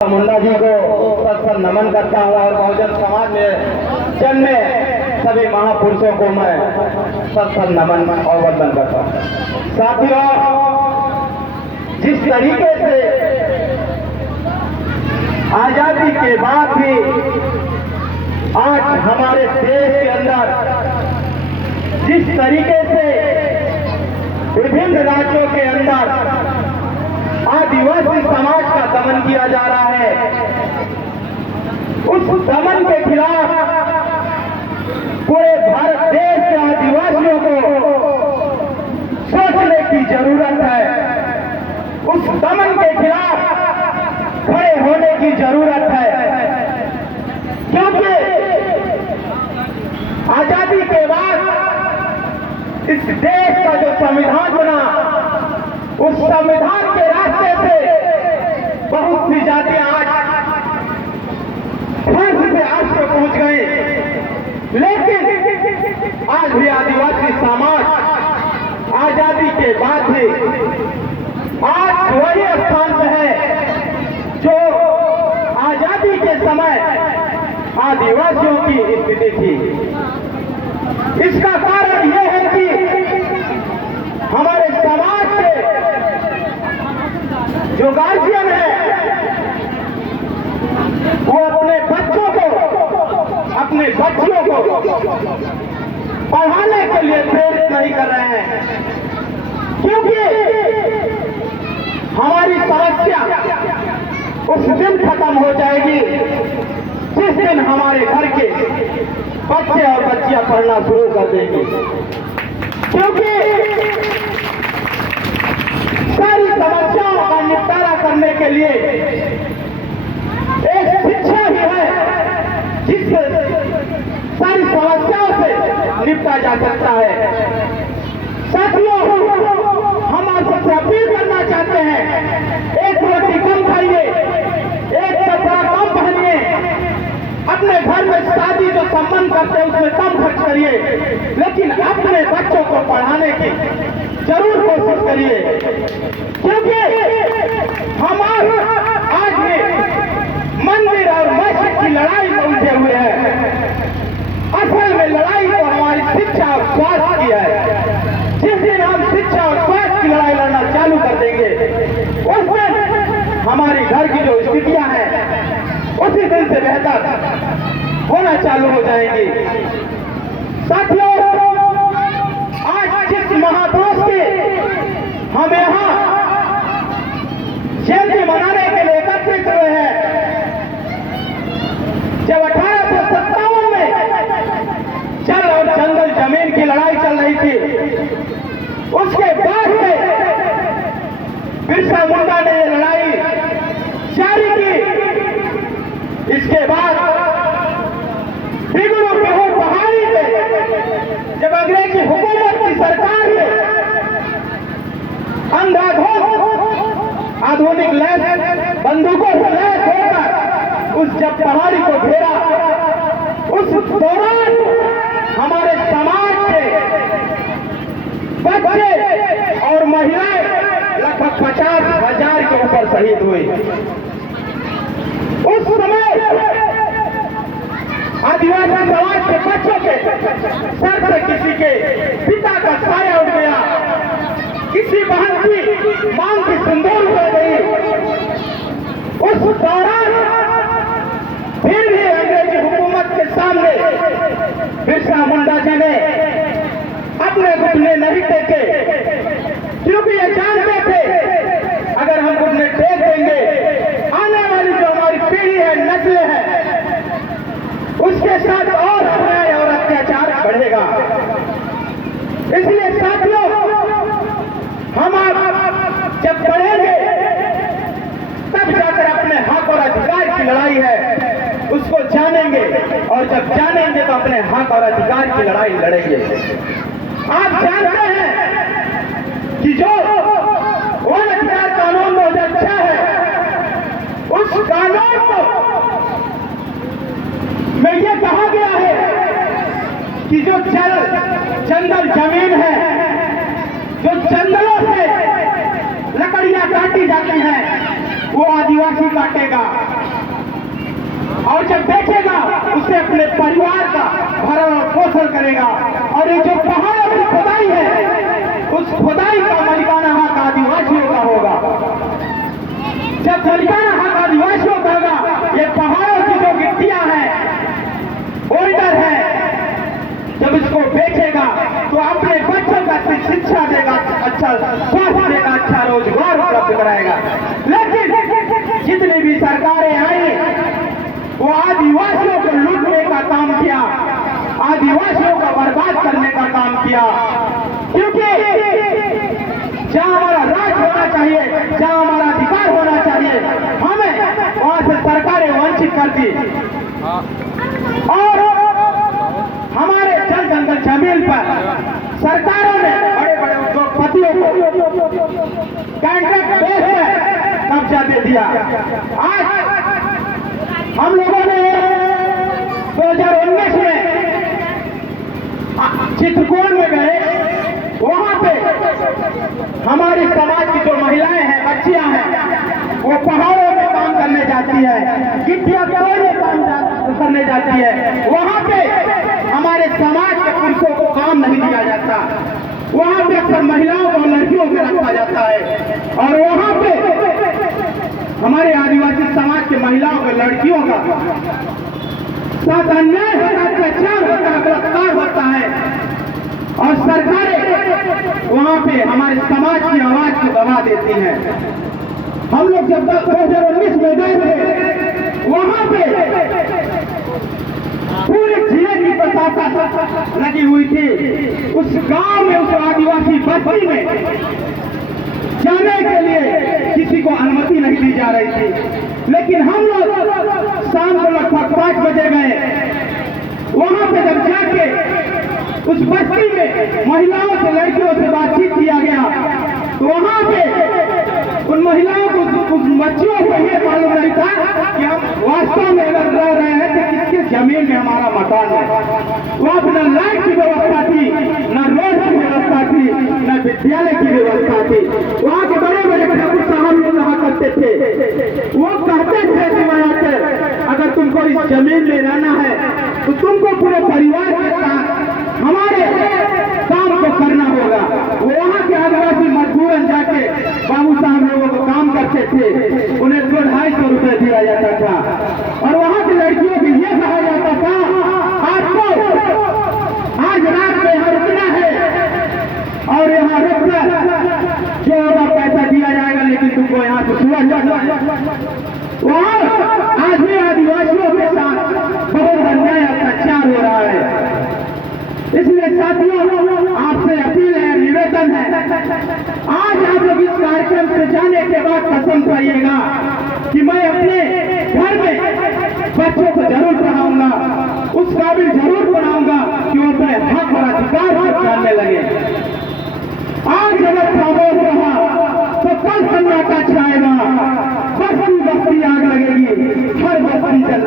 मुंडा जी को सत्संग नमन करता हूँ और बहुजन समाज में जन्मे सभी महापुरुषों को मैं सत्संग नमन और वंदन करता हूँ। साथियों, जिस तरीके से आजादी के बाद भी आज हमारे देश के अंदर जिस तरीके से विभिन्न राज्यों के अंदर आदिवासी समाज का दमन किया जा रहा है, उस दमन के खिलाफ पूरे भारत देश के आदिवासियों को सोचने की जरूरत है। उस दमन के खिलाफ खड़े होने की जरूरत है, क्योंकि आजादी के बाद इस देश का जो संविधान बना, उस संविधान के रास्ते से बहुत सी जातियां आज फांसी से आज तक पहुंच गए, लेकिन आज भी आदिवासी समाज आजादी के बाद भी आज वही स्थान पर है जो आजादी के समय आदिवासियों की स्थिति थी। इसका कारण यह है कि हमारे समाज के जो गार्जियन है वो अपने बच्चों को, अपने बच्चियों को पढ़ाने के लिए प्रेरित नहीं कर रहे हैं, क्योंकि हमारी समस्या उस दिन खत्म हो जाएगी जिस दिन हमारे घर के बच्चे और बच्चियां पढ़ना शुरू कर देंगे। क्योंकि सारी समस्याओं का निपटारा करने के लिए एक शिक्षा ही है जिससे सारी समस्याओं से निपटा जा सकता है। साथियों, हम आपसे अपील करना चाहते हैं, एक रोटी कम खाइए, एक कपड़ा कम पहनिए, अपने घर में शादी जो संबंध करते हैं उसमें कम खर्च करिए, लेकिन अपने बच्चों को पढ़ाने की जरूर कोशिश करिए, क्योंकि हम आज भी मंदिर और मस्जिद की लड़ाई में उलझे हुए हैं। असल में लड़ाई तो हमारी शिक्षा और स्वास्थ्य की है। जिस दिन हम शिक्षा और स्वास्थ्य की लड़ाई लड़ना चालू कर देंगे, उस दिन हमारी घर की जो स्थितियां हैं उसी दिन से बेहतर होना चालू हो जाएंगी। साथियों, आज जिस महापुरुष की हम यहाँ जयंती मनाने के लिए एकत्रित हुए हैं, जब 1857 में जल और जंगल जमीन की लड़ाई चल रही थी, उसके बाद से बिरसा मुंडा ने ये लड़ाई जारी की। इसके बाद बिगड़ू बिहू पहाड़ी पे जब अंग्रेजी हुकूमत की सरकार ने अंधाधुंध आधुनिक लैस बंदूकों से लैस होकर उस जब पहाड़ी को घेरा, उस दौरान हमारे समाज के बच्चे और महिलाएं लगभग 50,000 के ऊपर शहीद हुए। उस समय आदिवासी समाज के बच्चों के सर से किसी के पिता का साया उठ गया, किसी बहन की मांग की सिंदूर हो गई। उस दौरान फिर भी अंग्रेजी हुकूमत के सामने बिरसा मुंडा जी ने अपने घुटने नहीं टेके, क्योंकि ये जानते थे अगर हम घुटने टेक देंगे, आने वाली जो हमारी पीढ़ी है, नस्लें हैं, उसके साथ और अन्याय और अत्याचार बढ़ेगा। इसलिए साथियों, हम आप जब पढ़ेंगे तब जाकर अपने हक और अधिकार की लड़ाई है उसको जानेंगे, और जब जानेंगे तो अपने हक और अधिकार की लड़ाई लड़ेंगे। आप जानते हैं कि जो वन अधिकार कानून 2006 है, उस कानून को में यह कहा गया है कि जो जंगल जमीन है, जो जंगलों से लकड़ियां काटी जाती हैं, वो आदिवासी काटेगा। करेगा। और ये जो पहाड़ों की खुदाई है, उस खुदाई का मालिकाना हक आदिवासियों का होगा। जब मालिकाना हक आदिवासियों का होगा, ये पहाड़ों की जो गिट्टियां हैं, बोल्डर है, जब इसको बेचेगा तो अपने बच्चों का शिक्षा देगा, अच्छा स्वास्थ्य देगा, अच्छा रोजगार उपलब्ध कराएगा। लेकिन जितनी भी सरकारें आई, वो आदिवासियों को लूटने का काम किया, आदिवासियों को बर्बाद करने का काम किया। क्योंकि जहां हमारा राज होना चाहिए, जहां हमारा अधिकार होना चाहिए, हमें वहां से सरकारें वंचित करती। और हमारे जल जंगल जमीन पर सरकारों ने बड़े बड़े उद्योगपतियों को कॉन्ट्रैक्ट बेस पर कब्जा दे दिया। आज हम लोगों ने 2019 में चित्रकूट में गए, वहां पे हमारे समाज की जो महिलाएं हैं, बच्चियां हैं, वो पहाड़ों में काम करने जाती है, गिट्टियां तोड़ने काम करने जाती है। वहां पे हमारे समाज के पुरुषों को काम नहीं दिया जाता, वहां पे अक्सर महिलाओं और लड़कियों को रखा जाता है। और वहां पे हमारे आदिवासी समाज के महिलाओं और लड़कियों का साथ अन्याय होता है, अत्याचार होता है, बलात्कार होता है। और सरकारें वहां पे हमारे समाज की आवाज को दबा देती हैं। हम लोग जब 2019 में गए थे, वहां पे पूरे जिले की प्रशासन लगी हुई थी। उस गांव में, उस आदिवासी बस्ती में जाने के लिए किसी को अनुमति नहीं दी जा रही थी। लेकिन हम लोग शाम को लगभग 5 बजे गए। वहां पे जब जाके उस बस्ती में महिलाओं से, लड़कियों से बातचीत किया गया, तो वहां पे उन महिलाओं को, उस बच्चियों को ये मालूम नहीं था कि हम वास्तव में अगर रह रहे हैं तो किसके जमीन में हमारा मकान है। वहां पर न लाइट की व्यवस्था थी, न रोड की व्यवस्था थी, न विद्यालय की व्यवस्था थी। वहां के बड़े बड़े ठाकुर साहब ये कहा करते थे, वो कहते थे सिवाय अगर तुमको इस जमीन में रहना है तो तुमको पूरे परिवार के साथ हमारे काम को करना होगा। वहाँ के आदिवासी मजदूरन जाके बाबू साहब लोगों को काम करते थे, उन्हें 200-250 रुपए दिया जाता था। और वहाँ की लड़कियों को ये कहा जाता था, आपको आज रात में यहाँ रुकना है और यहाँ रुककर जो होगा पैसा दिया जाएगा, लेकिन तुमको यहाँ से सुबह वहाँ आज भी आदिवासियों के साथ बहुत अन्याय अत्याचार हो रहा है। इसलिए साथियों, आपसे अपील है, निवेदन है, आज आप लोग इस कार्यक्रम से जाने के बाद पसंद पाइएगा कि मैं अपने घर में बच्चों को जरूर पढ़ाऊंगा, उस काबिल जरूर बनाऊंगा कि वो अपने हक और अधिकार को जानने लगे। आज अगर खामोश रहा तो कल सन्नाटा छाएगा, बस्ती बस्ती आग लगेगी, हर बस्ती जल